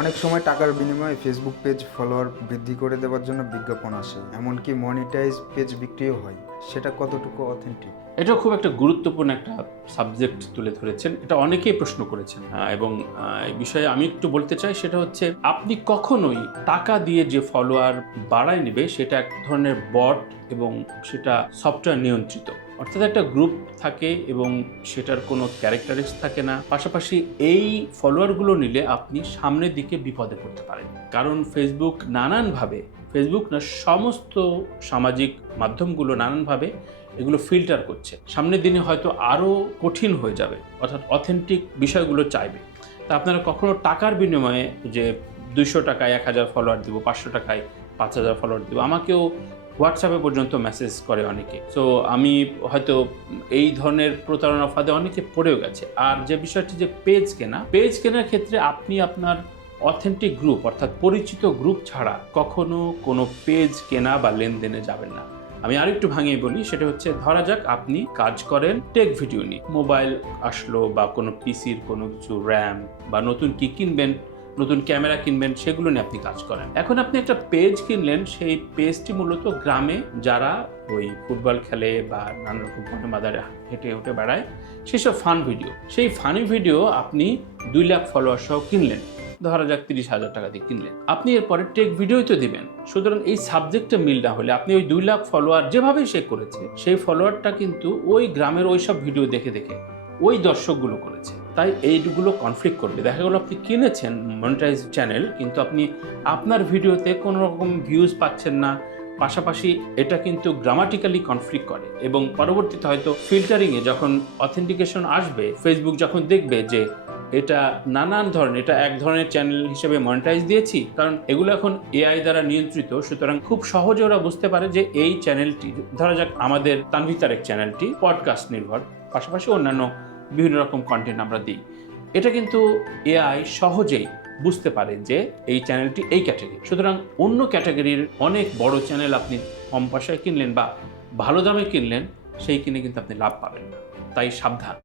অনেক সময় টাকার বিনিময়ে ফেসবুক পেজ ফলোয়ার বৃদ্ধি করে দেওয়ার জন্য বিজ্ঞাপন আসে, এমনকি মনিটাইজ পেজ বিক্রিও হয়। সেটা কতটুকু অথেন্টিক? এটা খুব একটা গুরুত্বপূর্ণ একটা সাবজেক্ট তুলে ধরেছেন। এটা অনেকেই প্রশ্ন করেছেন এবং এই বিষয়ে আমি একটু বলতে চাই, সেটা হচ্ছে আপনি কখনোই টাকা দিয়ে যে ফলোয়ার বাড়ায় নেবে সেটা এক ধরনের বট এবং সেটা সফটওয়্যার নিয়ন্ত্রিত। অর্থাৎ একটা গ্রুপ থাকে এবং সেটার কোনো ক্যারেক্টারিস্টিক্স থাকে না। পাশাপাশি এই ফলোয়ারগুলো নিলে আপনি সামনের দিকে বিপদে পড়তে পারেন। কারণ ফেসবুক না, সমস্ত সামাজিক মাধ্যমগুলো নানানভাবে এগুলো ফিল্টার করছে। সামনের দিনে হয়তো আরও কঠিন হয়ে যাবে, অর্থাৎ অথেন্টিক বিষয়গুলো চাইবে। তা আপনারা কখনো টাকার বিনিময়ে যে 200 টাকায় 1000 ফলোয়ার দিব, 500 টাকায় 5000 ফলোয়ার দিব, আমাকেও হোয়াটসঅ্যাপে পর্যন্ত মেসেজ করে অনেকে। সো আমি হয়তো এই ধরনের প্রতারণা ফাঁদে অনেকে পড়েও গেছে। আর যে বিষয়টি যে পেজ কেনার ক্ষেত্রে আপনি আপনার অথেন্টিক গ্রুপ অর্থাৎ পরিচিত গ্রুপ ছাড়া কখনো কোনো পেজ কেনা বা লেনদেনে যাবেন না। আমি আরেকটু ভাঙিয়ে বলি, সেটা হচ্ছে ধরা যাক আপনি কাজ করেন টেক ভিডিও নিয়ে, মোবাইল আসলো বা কোনো পিসির কোনো কিছু র্যাম বা নতুন কি কিনবেন, নতুন ক্যামেরা কিনবেন, সেগুলো নিয়ে আপনি কাজ করেন। এখন আপনি একটা পেজ কিনলেন, সেই পেজটি মূলত গ্রামে যারা ওই ফুটবল খেলে বা নানা রকম বনে বাজারে হেঁটে হেঁটে বেড়ায় সেসব সেই ফানি ভিডিও আপনি 2 লাখ ফলোয়ার সহ কিনলেন, ধরা যাক 30,000 টাকা দিয়ে কিনলেন। আপনি এরপরে টেক ভিডিওই তো দিবেন। সুতরাং এই সাবজেক্টে মিল না হলে আপনি ওই 2 লাখ ফলোয়ার যেভাবেই সে করেছে, সেই ফলোয়ারটা কিন্তু ওই গ্রামের ওই সব ভিডিও দেখে দেখে ওই দর্শকগুলো করেছে। তাই এইগুলো কনফ্লিক্ট করবে। দেখা গেল আপনি কিনেছেন মনিটাইজ চ্যানেল, কিন্তু আপনি আপনার ভিডিওতে কোনো রকম ভিউজ পাচ্ছেন না। পাশাপাশি এটা কিন্তু গ্রামাটিক্যালি কনফ্লিক্ট করে এবং পরবর্তীতে হয়তো ফিল্টারিংয়ে যখন অথেন্টিকেশন আসবে, ফেসবুক যখন দেখবে যে এটা নানান ধরনের, এটা এক ধরনের চ্যানেল হিসেবে মনিটাইজ দিয়েছি, কারণ এগুলো এখন এআই দ্বারা নিয়ন্ত্রিত, সুতরাং খুব সহজে ওরা বুঝতে পারে যে এই চ্যানেলটি, ধরা যাক আমাদের তানভীর তারেক চ্যানেলটি পডকাস্ট নির্ভর, পাশাপাশি অন্যান্য বিভিন্ন রকম কন্টেন্ট আমরা দিই। এটা কিন্তু এআই সহজেই বুঝতে পারে যে এই চ্যানেলটি এই ক্যাটাগরি। সুতরাং অন্য ক্যাটাগরির অনেক বড় চ্যানেল আপনি কম পয়সায় কিনলেন বা ভালো দামে কিনলেন, সেই কিনে কিন্তু আপনি লাভ পাবেন না। তাই সাবধান।